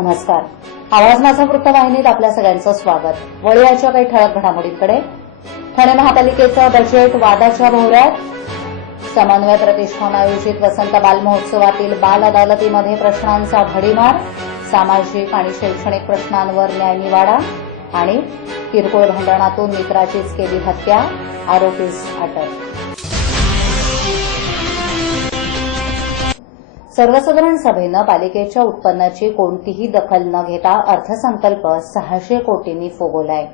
नमस्कार. आवाज माझा वृत्तवाहिनीत आपल्या सगळ्यांचं स्वागत. वळूयाच्या काही ठळक घडामोडींकडे. ठाणे महापालिकेचं बजेट वादाच्या भोवऱ्यात. समन्वय प्रतिष्ठान आयोजित वसंत बाल महोत्सवातील बाल अदालतीमध्ये प्रश्नांचा भडीमार. सामाजिक आणि शैक्षणिक प्रश्नांवर न्यायनिवाडा. आणि किरकोळ भांडणातून मित्राचीच केली हत्या, आरोपीस अटक. सर्वसाधारण सभेनं पालिकेच्या उत्पन्नाची कोणतीही दखल न घेता अर्थसंकल्प 600 कोटींनी फुगवलाय.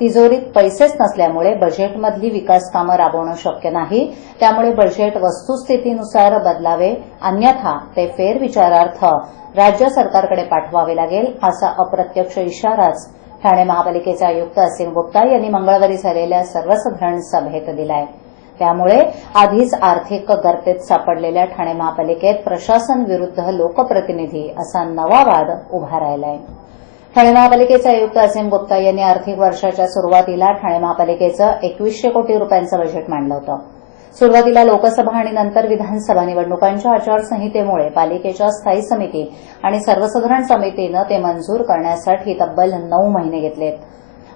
तिजोरीत पैसेच नसल्यामुळे बजेटमधली विकास कामं राबवणं शक्य नाही. त्यामुळे बजेट वस्तुस्थितीनुसार बदलावे, अन्यथा ते फेरविचारार्थ राज्य सरकारकडे पाठवावे लागेल, असा अप्रत्यक्ष इशाराच ठाणे महापालिकेचे आयुक्त असीम गुप्ता यांनी मंगळवारी झालेल्या सर्वसाधारण सभेत दिलाय. त्यामुळे आधीच आर्थिक गर्तेत सापडलेल्या ठाणे महापालिकेत प्रशासन विरुद्ध लोकप्रतिनिधी असा नवा वाद उभा राहिलाय. ठाणे महापालिकेचे आयुक्त असीम गुप्ता यांनी आर्थिक वर्षाच्या सुरुवातीला ठाणे महापालिकेचं 2100 कोटी रुपयांचं बजेट मांडलं होतं. सुरुवातीला लोकसभा आणि नंतर विधानसभा निवडणुकांच्या आचारसंहितेमुळे पालिकेच्या स्थायी समिती आणि सर्वसाधारण समितीनं ते मंजूर करण्यासाठी तब्बल 9 महिने घेतलेत.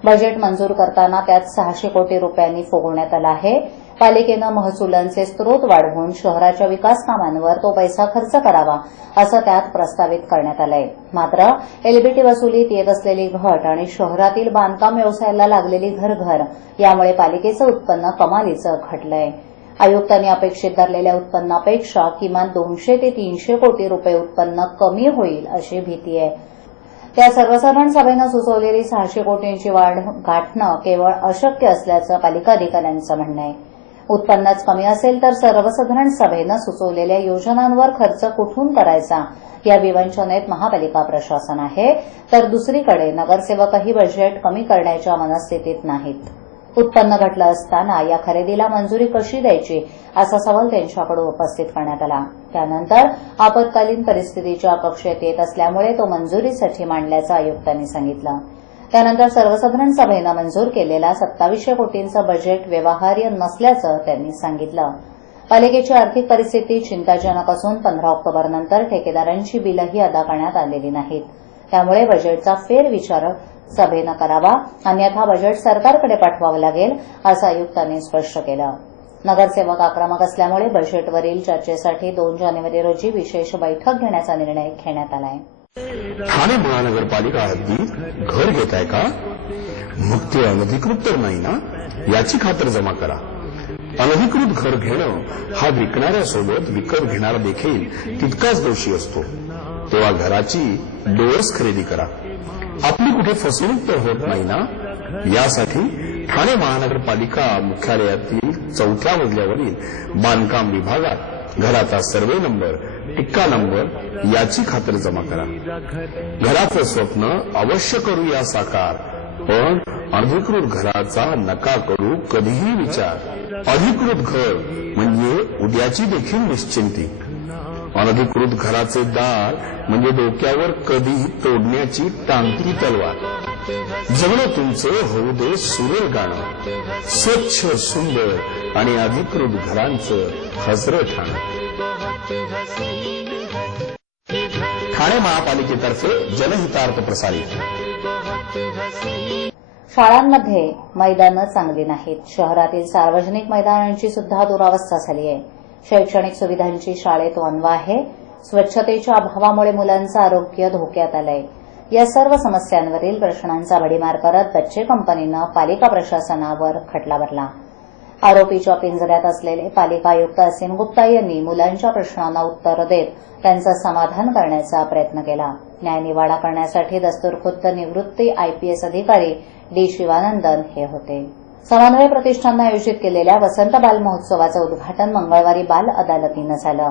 बजेट मंजूर करताना त्यात 600 कोटी रुपयांनी फुगवण्यात आलं आहे. पालिकेनं महसुलांचे स्रोत वाढवून शहराच्या विकास कामांवर तो पैसा खर्च करावा, असं त्यात प्रस्तावित करण्यात आलंय. मात्र एलबीटी वसुलीत येत असलेली घट आणि शहरातील बांधकाम व्यवसायाला लागलेली घरघर यामुळे पालिकेचं उत्पन्न कमालीचं घटलंय. आयुक्तांनी अपेक्षित धरलेल्या उत्पन्नापेक्षा किमान 200 ते 300 कोटी रुपये उत्पन्न कमी होईल अशी भीती आहे. त्या सर्वसाधारण सभेनं सुचवलेली 600 कोटींची वाढ गाठणं केवळ अशक्य असल्याचं पालिका अधिकाऱ्यांचं म्हणणं आहे. उत्पन्नच कमी असेल तर सर्वसाधारण सभेनं सुचवलेल्या योजनांवर खर्च कुठून करायचा या विवंचनेत महापालिका प्रशासन आहे, तर दुसरीकडे नगरसेवकही बजेट कमी करण्याच्या मनस्थितीत नाहीत. उत्पन्न घटलं असताना या खरेदीला मंजुरी कशी द्यायची असा सवाल त्यांच्याकडून उपस्थित करण्यात आला. त्यानंतर आपत्कालीन परिस्थितीच्या कक्षेत येत असल्यामुळे तो मंजुरीसाठी मांडल्याचं आयुक्तांनी सांगितलं. त्यानंतर सर्वसाधारण सभेनं मंजूर केलेला 2700 कोटींचं बजेट व्यवहार्य नसल्याचं त्यांनी सांगितलं. पालिकेची आर्थिक परिस्थिती चिंताजनक असून 15 ऑक्टोबरनंतर ठेकेदारांची बिलही अदा करण्यात आलेली नाहीत. त्यामुळे बजेटचा फेरविचार सभेनं करावा, अन्यथा बजेट सरकारकडे पाठवावं लागेल, असं आयुक्तांनी स्पष्ट केलं. नगरसेवक आक्रमक असल्यामुळे बजेटवरील चर्चेसाठी 2 जानेवारी रोजी विशेष बैठक घेण्याचा निर्णय घेण्यात आला आहे. ठाणे महानगरपालिका हद्दीत घर घेताय का? मग ते अनधिकृत तर नाही ना, याची खातर जमा करा. अनधिकृत घर घेणं हा विकणाऱ्यासोबत विकत घेणारा देखील तितकाच दोषी असतो. तेव्हा घराची डोळस खरेदी करा. आपली कुठे फसवणूक तर होत नाही ना, यासाठी ठाणे महानगरपालिका मुख्यालयातील 4थ्या मजल्यावरील बांधकाम विभागात घराचा सर्वे नंबर, टिक्का नंबर याची खातर जमा करा. घराचं स्वप्न अवश्य करूया साकार, पण अनधिकृत घराचा नका करू कधीही विचार. अधिकृत घर म्हणजे उद्याची देखील निश्चिंती. अनधिकृत घराचे दार म्हणजे डोक्यावर कधीही तोडण्याची टांगती तलवार. जगणं तुमचं होऊ दे सुरेल गाणं, स्वच्छ सुंदर आणि अधिकृत घरांचं हसरं ठाणं. ठाणे महापालिकेतर्फे जनहितार्थ प्रसारित. शाळांमध्ये मैदानं चांगली नाहीत. शहरातील सार्वजनिक मैदानांची सुद्धा दुरावस्था झाली आहे. शैक्षणिक सुविधांची शाळेत वणवा आहे. स्वच्छतेच्या अभावामुळे मुलांचं आरोग्य धोक्यात आलंय. या सर्व समस्यांवरील प्रश्नांचा भडीमार करत बच्चे कंपनीनं पालिका प्रशासनावर खटला भरला. आरोपीच्या पिंजऱ्यात असलेले पालिका आयुक्त असीम गुप्ता यांनी मुलांच्या प्रश्नांना उत्तर देत त्यांचं समाधान करण्याचा प्रयत्न केला. न्यायनिवाडा करण्यासाठी दस्तूरखुद्द निवृत्ती आयपीएस अधिकारी डी शिवानंदन हे होते. समन्वय प्रतिष्ठाननं आयोजित केलेल्या वसंत बाल महोत्सवाचं उद्घाटन मंगळवारी बाल अदालतीनं झालं.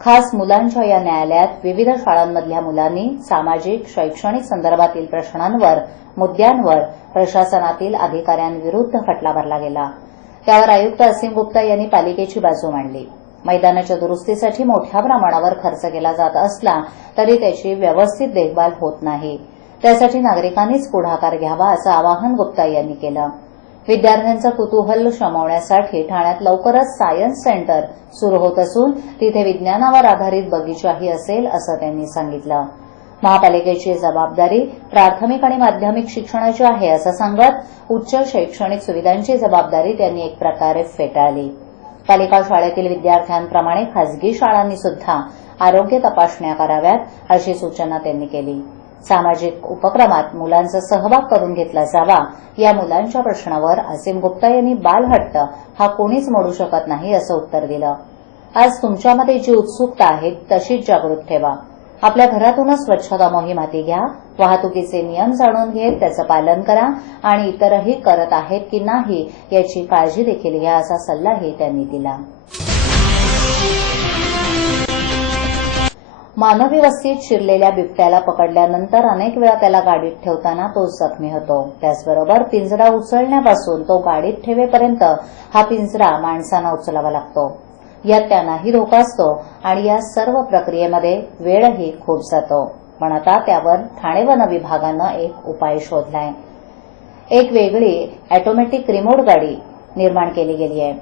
खास मुलांच्या या न्यायालयात विविध शाळांमधल्या मुलांनी सामाजिक शैक्षणिक संदर्भातील प्रश्नांवर, मुद्द्यांवर प्रशासनातील अधिकाऱ्यांविरुद्ध खटला भरला गेला. त्यावर आयुक्त असीम गुप्ता यांनी पालिकेची बाजू मांडली. मैदानाच्या दुरुस्तीसाठी मोठ्या प्रमाणावर खर्च केला जात असला तरी त्याची व्यवस्थित देखभाल होत नाही. त्यासाठी नागरिकांनीच पुढाकार घ्यावा असं आवाहन गुप्ता यांनी केलं. विद्यार्थ्यांचं कुतूहल शमवण्यासाठी ठाण्यात लवकरच सायन्स सेंटर सुरू होत असून तिथे विज्ञानावर आधारित बगीचाही असेल असं त्यांनी सांगितलं. महापालिकेची जबाबदारी प्राथमिक आणि माध्यमिक शिक्षणाची आहे असं सांगत उच्च शैक्षणिक सुविधांची जबाबदारी त्यांनी एक प्रकारे फेटाळली. पालिका शाळेतील विद्यार्थ्यांप्रमाणे खासगी शाळांनी सुद्धा आरोग्य तपासण्या कराव्यात अशी सूचना त्यांनी केली. सामाजिक उपक्रमात मुलांचा सहभाग करून घेतला जावा या मुलांच्या प्रश्नावर असीम गुप्ता यांनी बालहट्ट हा कोणीच मोडू शकत नाही असं उत्तर दिलं. आज तुमच्यामध्ये जी उत्सुकता आहे तशीच जागृत ठेवा. आपल्या घरातूनच स्वच्छता मोहीम हाती घ्या. वाहतुकीचे नियम जाणून घेत त्याचं पालन करा आणि इतरही करत आहेत की नाही याची काळजी देखील घ्या असा सल्लाही त्यांनी दिला. मानवी वस्तीत शिरलेल्या बिबट्याला पकडल्यानंतर अनेक वेळा त्याला गाडीत ठेवताना तो जखमी होतो. त्याचबरोबर पिंजरा उचलण्यापासून तो गाडीत ठेवेपर्यंत हा पिंजरा माणसांना उचलावा लागतो. यात त्यांनाही धोका असतो आणि या सर्व प्रक्रियेमध्ये वेळही खूप जातो. पण आता त्यावर ठाणे वन विभागानं एक उपाय शोधलाय. एक वेगळी ऑटोमॅटिक रिमोट गाडी निर्माण केली गेली आहे.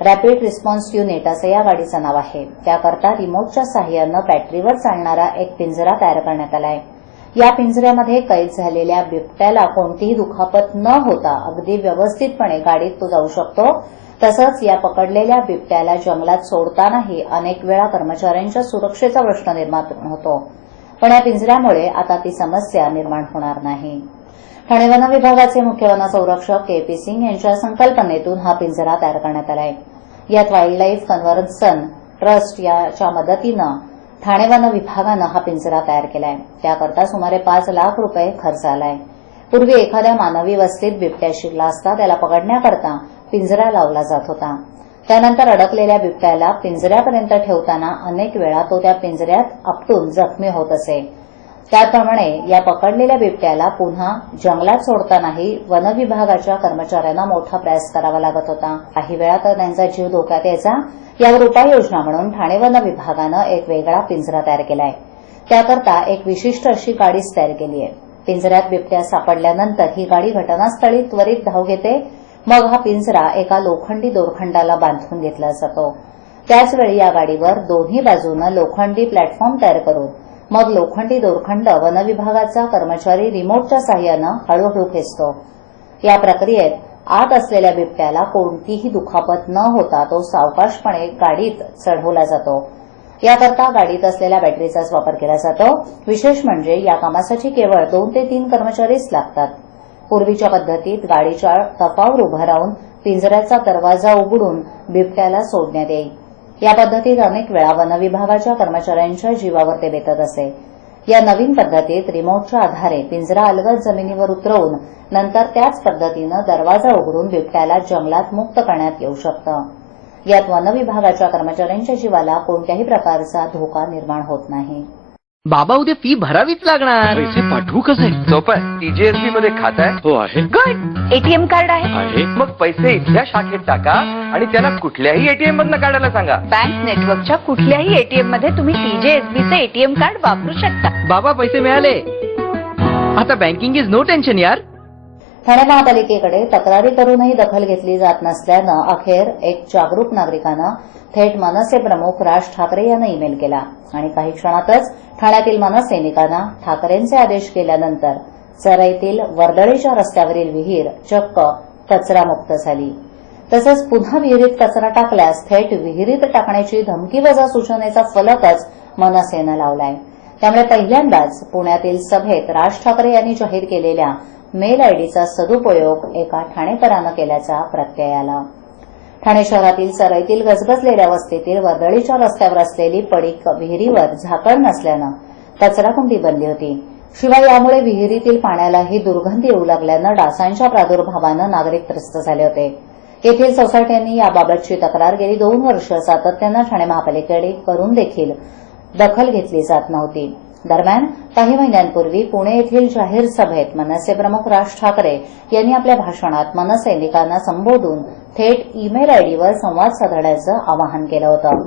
रॅपिड रिस्पॉन्स युनिट असं या गाडीचं नाव आहे. त्याकरता रिमोटच्या साहाय्यानं बॅटरीवर चालणारा एक पिंजरा तयार करण्यात आला आहे. या पिंजऱ्यामध्ये कैद झालेल्या बिबट्याला कोणतीही दुखापत न होता अगदी व्यवस्थितपणे गाडीत तो जाऊ शकतो. तसंच या पकडलेल्या बिबट्याला जंगलात सोडतानाही अनेक वेळा कर्मचाऱ्यांच्या सुरक्षेचा प्रश्न निर्माण होतो. पण या पिंजऱ्यामुळे आता ती समस्या निर्माण होणार नाही. ठाणे वन विभागाचे मुख्य वनसंरक्षक के.पी. सिंग यांच्या संकल्पनेतून हा पिंजरा तयार करण्यात आला आहे. यात वाईल्ड लाईफ कन्व्हर्सन ट्रस्ट याच्या मदतीनं ठाणे वन विभागानं हा पिंजरा तयार केला आहे. त्याकरता सुमारे 5 लाख रुपये खर्च आलाय. पूर्वी एखाद्या मानवी वस्तीत बिबट्या शिरला असता त्याला पकडण्याकरता पिंजरा लावला जात होता. त्यानंतर अडकलेल्या बिबट्याला पिंजऱ्यापर्यंत ठेवताना अनेक वेळा तो त्या पिंजऱ्यात आपटून जखमी होत असे. त्याप्रमाणे या पकडलेल्या बिबट्याला पुन्हा जंगलात सोडतानाही वन विभागाच्या कर्मचाऱ्यांना मोठा प्रयास करावा लागत होता. काही वेळा तर त्यांचा जीव धोक्यात यायचा. यावर उपाययोजना म्हणून ठाणे वन विभागानं एक वेगळा पिंजरा तयार केलाय. त्याकरता एक विशिष्ट अशी गाडीच तयार केली आहे. पिंजऱ्यात बिबट्या सापडल्यानंतर ही गाडी घटनास्थळी त्वरित धाव घेते. मग हा पिंजरा एका लोखंडी दोरखंडाला बांधून घेतला जातो. त्याचवेळी या गाडीवर दोन्ही बाजूनं लोखंडी प्लॅटफॉर्म तयार करून मग लोखंडी दोरखंड वन विभागाचा कर्मचारी रिमोटच्या साहाय्यानं हळूहळू खेचतो. या प्रक्रियेत आत असलेल्या बिबट्याला कोणतीही दुखापत न होता तो सावकाशपणे गाडीत चढवला जातो. याकरता गाडीत असलेल्या बॅटरीचाच वापर केला जातो. विशेष म्हणजे या कामासाठी केवळ 2 ते 3 कर्मचारीच लागतात. पूर्वीच्या पद्धतीत गाडीच्या तफावर उभं राहून पिंजऱ्याचा दरवाजा उघडून बिबट्याला सोडण्यात येई. या पद्धतीत अनेक वेळा वन विभागाच्या कर्मचाऱ्यांच्या जीवावर ते बेतत असे. या नवीन पद्धतीत रिमोटच्या आधारे पिंजरा अलगद जमिनीवर उतरवून नंतर त्याच पद्धतीनं दरवाजा उघडून बिबट्याला जंगलात मुक्त करण्यात येऊ शकतं. यात वन विभागाच्या कर्मचाऱ्यांच्या जीवाला कोणत्याही प्रकारचा धोका निर्माण होत नाही. बाबा उद्या फी भरावीच लागणार. पैसे पाठवू कसे? सोपं आहे. TJSB मध्ये खातं आहे. हो आहे. गुड. एटीएम कार्ड आहे. मग पैसे इथल्या शाखेत टाका आणि त्याला कुठल्याही एटीएम मधनं काढायला सांगा. बँक नेटवर्कच्या कुठल्याही एटीएम मध्ये तुम्ही TJSB चे एटीएम कार्ड वापरू शकता. बाबा पैसे मिळाले. आता बँकिंग इज नो टेन्शन यार. ठाणे महापालिकेकडे तक्रारी करूनही दखल घेतली जात नसल्यानं अखेर एक जागरूक नागरिकानं थेट मनसे प्रमुख राज ठाकरे यांना ईमेल केला आणि काही क्षणातच ठाण्यातील मनसैनिकांना ठाकरेंचे आदेश केल्यानंतर चराईतील वर्दळीच्या रस्त्यावरील विहीर चक्क कचरामुक्त झाली. तसंच पुन्हा विहिरीत कचरा टाकल्यास थेट विहिरीत टाकण्याची धमकीवजा सूचनेचा फलकच मनसेनं लावलाय. त्यामुळे पहिल्यांदाच पुण्यातील सभेत राज ठाकरे यांनी जाहीर केलेल्या मेल आयडीचा सदुपयोग एका ठाणेकरानं केल्याचा प्रत्यय आला. ठाणे शहरातील सराईतील गजबजलेल्या वस्तीतील वर्दळीच्या रस्त्यावर असलेली पडीक विहिरीवर झाकण नसल्यानं कचराकुंडी बनली होती. शिवाय यामुळे विहिरीतील पाण्यालाही दुर्गंधी येऊ लागल्यानं डासांच्या प्रादुर्भावानं नागरिक त्रस्त झाले होते. येथील सोसायट्यांनी याबाबतची तक्रार गेली 2 वर्ष सातत्यानं ठाणे महापालिकेकडे करून देखील दखल घेतली जात नव्हती. दरम्यान काही महिन्यांपूर्वी पुणे येथील जाहीर सभेत मनसे प्रमुख राज ठाकरे यांनी आपल्या भाषणात मनसैनिकांना संबोधून थेट ईमेल आयडीवर संवाद साधण्याचं आवाहन केलं होतं.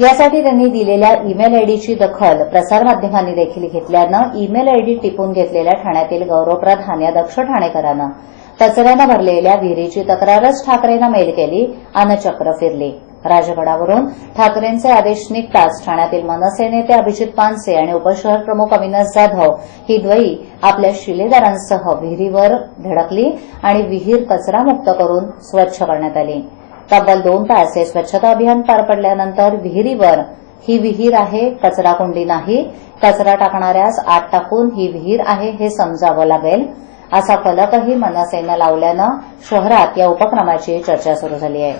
यासाठी त्यांनी दिलेल्या ईमेल आयडीची दखल प्रसारमाध्यमांनी देखील घेतल्यानं ईमेल आयडी टिपून घेतलेल्या ठाण्यातील गौरवप्रधान या दक्ष ठाणेकरानं कचऱ्यानं भरलेल्या विहिरीची तक्रारच ठाकरेंना मेल केली आणि चक्र फिरली. राजगडावरून ठाकरेंचे आदेश निघताच ठाण्यातील मनसे नेते अभिजित पानसे आणि उपशहर प्रमुख अविनाश जाधव ही द्वयी आपल्या शिलेदारांसह विहिरीवर धडकली आणि विहीर कचरामुक्त करून स्वच्छ करण्यात आली. तब्बल 2 तास हे स्वच्छता अभियान पार पडल्यानंतर विहिरीवर ही विहीर आहे, कचराकुंडी नाही, कचरा टाकणाऱ्यास आत टाकून ही विहीर आहे हे समजावं लागेल असा फलकही मनसेनं लावल्यानं शहरात या उपक्रमाची चर्चा सुरू झाली आहे.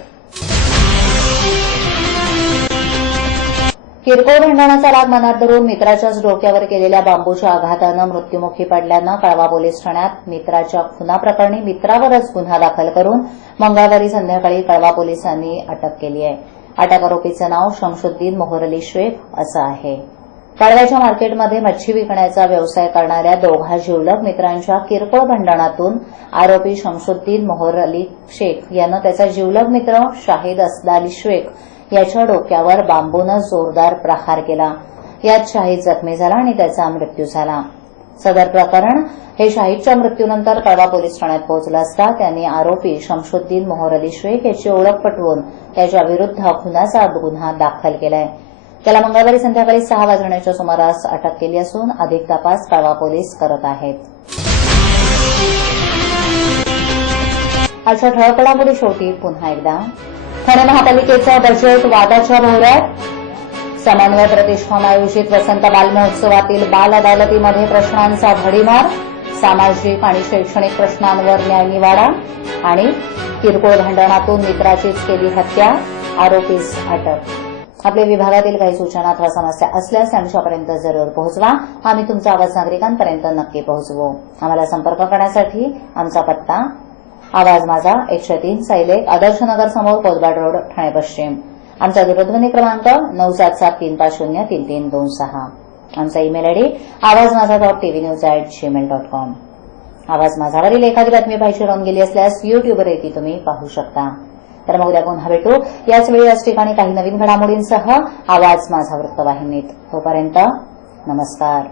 किरकोळ भांडणाचा राग मनात धरून मित्राच्याच डोक्यावर केलेल्या बांबूच्या आघातानं मृत्युमुखी पडल्यानं कळवा पोलीस ठाण्यात मित्राच्या खुनाप्रकरणी मित्रावरच गुन्हा दाखल करून मंगळवारी संध्याकाळी कळवा पोलिसांनी अटक केली आहे. अटक आरोपीचं नाव शमशुद्दीन मोहरअली शेख असं आहे. कळव्याच्या मार्केटमध्ये मच्छी विकण्याचा व्यवसाय करणाऱ्या दोघा जिवलग मित्रांच्या किरकोळ भांडणातून आरोपी शमशुद्दीन मोहरअली शेख यानं त्याचा जिवलग मित्र शाहिद असदाली शेख याच्या डोक्यावर बांबूनं जोरदार प्रहार केला. यात शाहिद जखमी झाला आणि त्याचा मृत्यू झाला. सदर प्रकरण हे शाहिदच्या मृत्यूनंतर कळवा पोलीस ठाण्यात पोहोचलं असता त्यांनी आरोपी शमशुद्दीन मोहरअली शेख याची ओळख पटवून त्याच्या विरुद्ध खुनाचा गुन्हा दाखल केलाय. त्याला मंगळवारी संध्याकाळी 6 वाजण्याच्या सुमारास अटक केली असून अधिक तपास कळवा पोलीस करत आहेत. अशा ठळक घडामोडी शेवटी पुन्हा एकदा ठाणे महापालिकेचा बजेट वादाच्या भोवऱ्यात. समन्वय प्रतिष्ठान आयोजित वसंत बाल महोत्सवातील बाल अदालतीमध्ये प्रश्नांचा भडीमार. सामाजिक आणि शैक्षणिक प्रश्नांवर न्यायनिवाडा आणि किरकोळ भांडणातून मित्राचीच केली हत्या, आरोपीस अटक. आपल्या विभागातील काही सूचना अथवा समस्या असल्यास आमच्यापर्यंत जरूर पोहोचवा. आम्ही तुमचा आवाज नागरिकांपर्यंत नक्की पोहोचवू. आम्हाला संपर्क करण्यासाठी आमचा पत्ता आवाज माझा 103 सायलेक आदर्शनगर समोर कोलबाड रोड ठाणे पश्चिम. आमचा दूरध्वनी क्रमांक 9773033326. आमचा ईमेल आयडी awazmaza.tvnews@gmail.com. आवाज माझावरील एखादी बातमी पाहिजे राहून गेली असल्यास युट्यूबवर ती तुम्ही पाहू शकता. तर मग उद्या पुन्हा भेटू याच वेळी याच ठिकाणी काही नवीन घडामोडींसह आवाज माझा वृत्तवाहिनीत. तोपर्यंत नमस्कार.